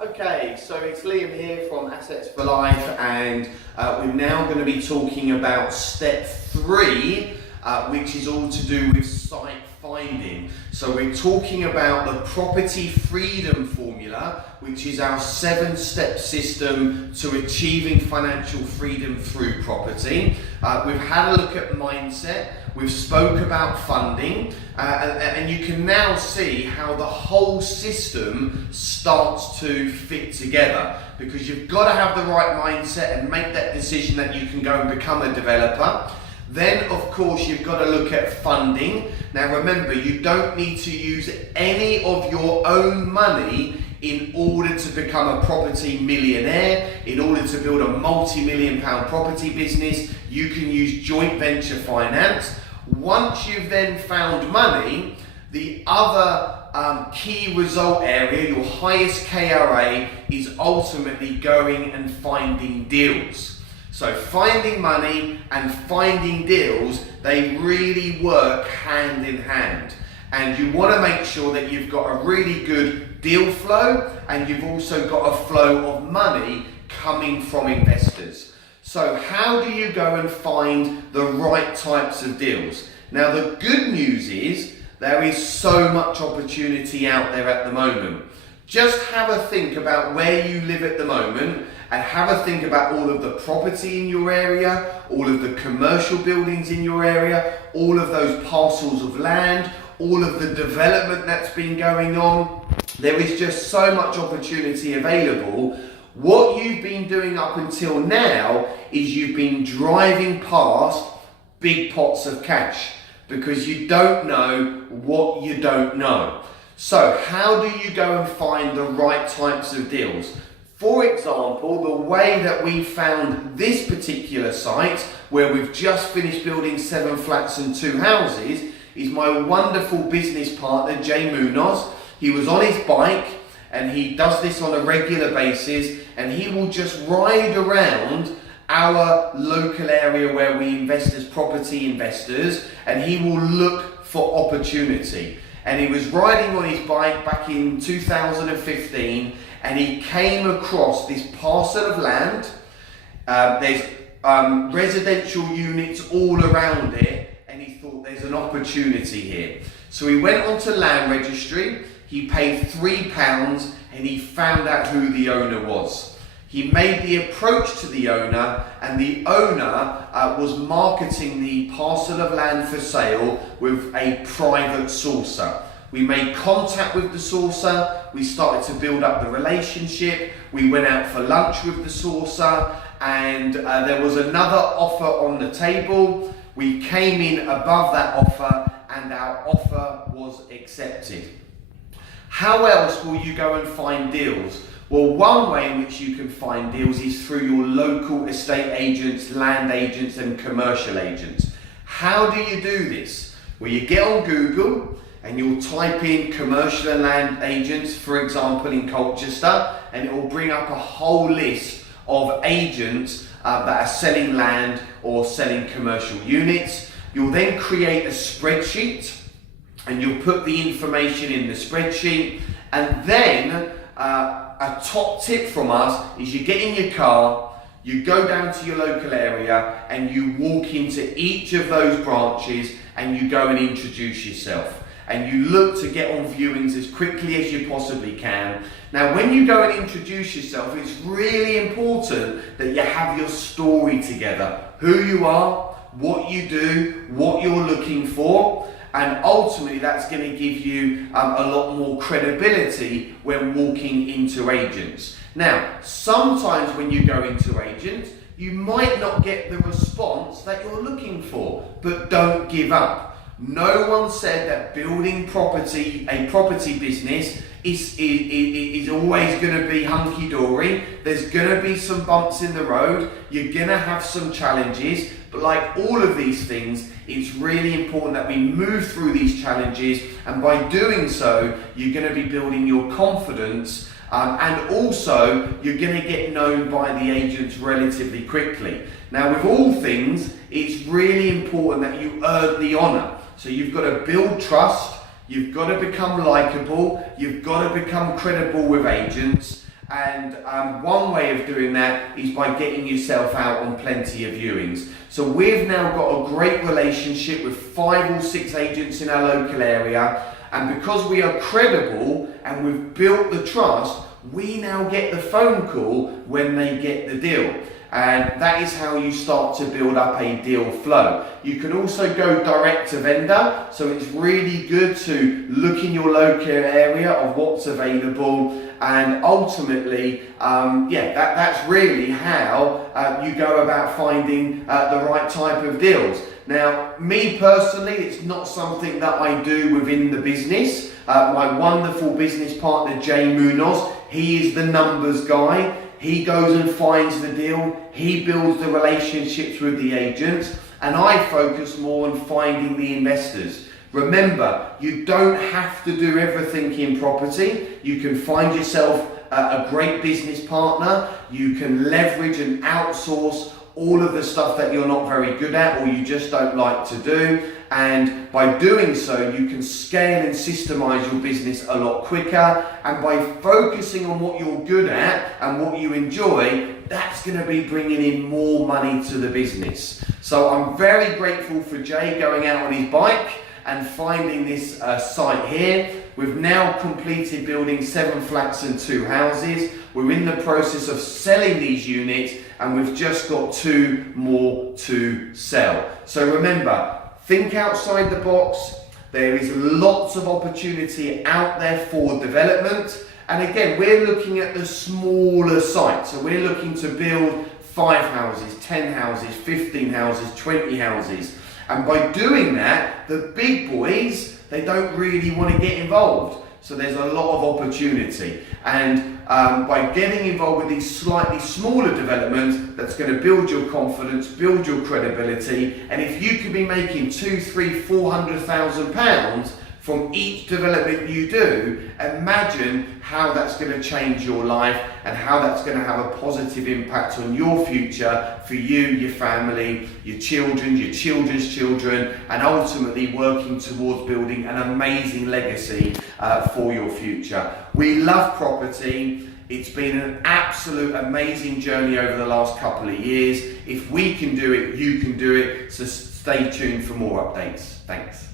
Okay, so it's Liam here from Assets for Life, and we're now going to be talking about step 3, which is all to do with site finding. So we're talking about the property freedom formula, which is our 7-step system to achieving financial freedom through property. We've had a look at mindset, we've spoke about funding, and you can now see how the whole system starts to fit together, because you've got to have the right mindset and make that decision that you can go and become a developer. Then, of course, you've got to look at funding. Now, remember, you don't need to use any of your own money in order to become a property millionaire. In order to build a multi-million-pound property business, you can use joint venture finance. Once you've then found money, the other key result area, your highest KRA, is ultimately going and finding deals. So finding money and finding deals, they really work hand in hand. And you want to make sure that you've got a really good deal flow, and you've also got a flow of money coming from investors. So how do you go and find the right types of deals? Now, the good news is there is so much opportunity out there at the moment. Just have a think about where you live at the moment, and have a think about all of the property in your area, all of the commercial buildings in your area, all of those parcels of land, all of the development that's been going on. There is just so much opportunity available. What you've been doing up until now is you've been driving past big pots of cash, because you don't know what you don't know. So how do you go and find the right types of deals? For example, the way that we found this particular site, where we've just finished building 7 flats and 2 houses, is my wonderful business partner, Jay Munoz. He was on his bike, and he does this on a regular basis, and he will just ride around our local area where we invest as property investors, and he will look for opportunity. And he was riding on his bike back in 2015, and he came across this parcel of land. There's residential units all around it, and he thought there's an opportunity here. So he went onto land registry, he paid £3, and he found out who the owner was. He made the approach to the owner, and the owner was marketing the parcel of land for sale with a private sourcer. We made contact with the sourcer, we started to build up the relationship, we went out for lunch with the sourcer, and there was another offer on the table. We came in above that offer, and our offer was accepted. How else will you go and find deals? Well, one way in which you can find deals is through your local estate agents, land agents, and commercial agents. How do you do this? Well, you get on Google and you'll type in commercial and land agents, for example, in Colchester, and it will bring up a whole list of agents that are selling land or selling commercial units. You'll then create a spreadsheet, and you'll put the information in the spreadsheet, and then a top tip from us is you get in your car, you go down to your local area, and you walk into each of those branches, and you go and introduce yourself. And you look to get on viewings as quickly as you possibly can. Now, when you go and introduce yourself, it's really important that you have your story together. Who you are, what you do, what you're looking for. And ultimately, that's going to give you a lot more credibility when walking into agents. Now, sometimes when you go into agents, you might not get the response that you're looking for, but don't give up. No one said that building a property business is always going to be hunky-dory. There's going to be some bumps in the road. You're going to have some challenges. But like all of these things, it's really important that we move through these challenges, and by doing so, you're going to be building your confidence, and also you're going to get known by the agents relatively quickly. Now, with all things, it's really important that you earn the honour. So you've got to build trust, you've got to become likeable, you've got to become credible with agents, And one way of doing that is by getting yourself out on plenty of viewings. So we've now got a great relationship with 5 or 6 agents in our local area, and because we are credible and we've built the trust, we now get the phone call when they get the deal. And that is how you start to build up a deal flow. You can also go direct to vendor, so it's really good to look in your local area of what's available, and ultimately, that's really how you go about finding the right type of deals. Now, me personally, it's not something that I do within the business. My wonderful business partner, Jay Munoz, he is the numbers guy. He goes and finds the deal, he builds the relationships with the agents, and I focus more on finding the investors. Remember, you don't have to do everything in property. You can find yourself a great business partner. You can leverage and outsource all of the stuff that you're not very good at or you just don't like to do. And by doing so, you can scale and systemize your business a lot quicker. And by focusing on what you're good at and what you enjoy, that's going to be bringing in more money to the business. So I'm very grateful for Jay going out on his bike and finding this site here. We've now completed building 7 flats and 2 houses. We're in the process of selling these units, and we've just got 2 more to sell. So remember, think outside the box. There is lots of opportunity out there for development. And again, we're looking at the smaller sites. So we're looking to build 5 houses, 10 houses, 15 houses, 20 houses. And by doing that, the big boys, they don't really want to get involved. So there's a lot of opportunity. And by getting involved with these slightly smaller developments, that's going to build your confidence, build your credibility. And if you could be making £200,000, £300,000, £400,000 from each development you do, imagine how that's going to change your life and how that's going to have a positive impact on your future for you, your family, your children, your children's children, and ultimately working towards building an amazing legacy for your future. We love property. It's been an absolute amazing journey over the last couple of years. If we can do it, you can do it. So stay tuned for more updates. Thanks.